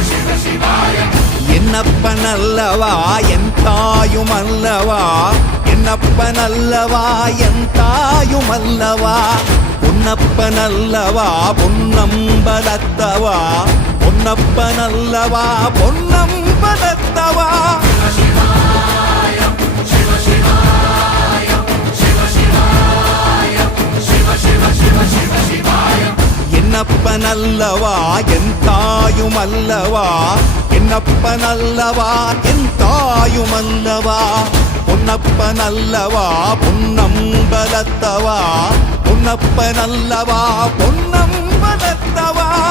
என்னப்பனல்லவா என் தாயுமல்லவா, என்னப்பனல்லவா என் தாயுமல்லவா, பொன்னப்பனல்லவா பொன்னம்பலத்தவா, பொன்னப்பனல்லவா பொன்னம்பலத்தவா. என்னப்பனல்லவா என் தாயுமல்லவா, என்னப்பனல்லவா என் தாயுமல்லவா, பொன்னப்பனல்லவா பொன்னம்பலத்தவா, பொன்னப்பனல்லவா பொன்னம்பலத்தவா.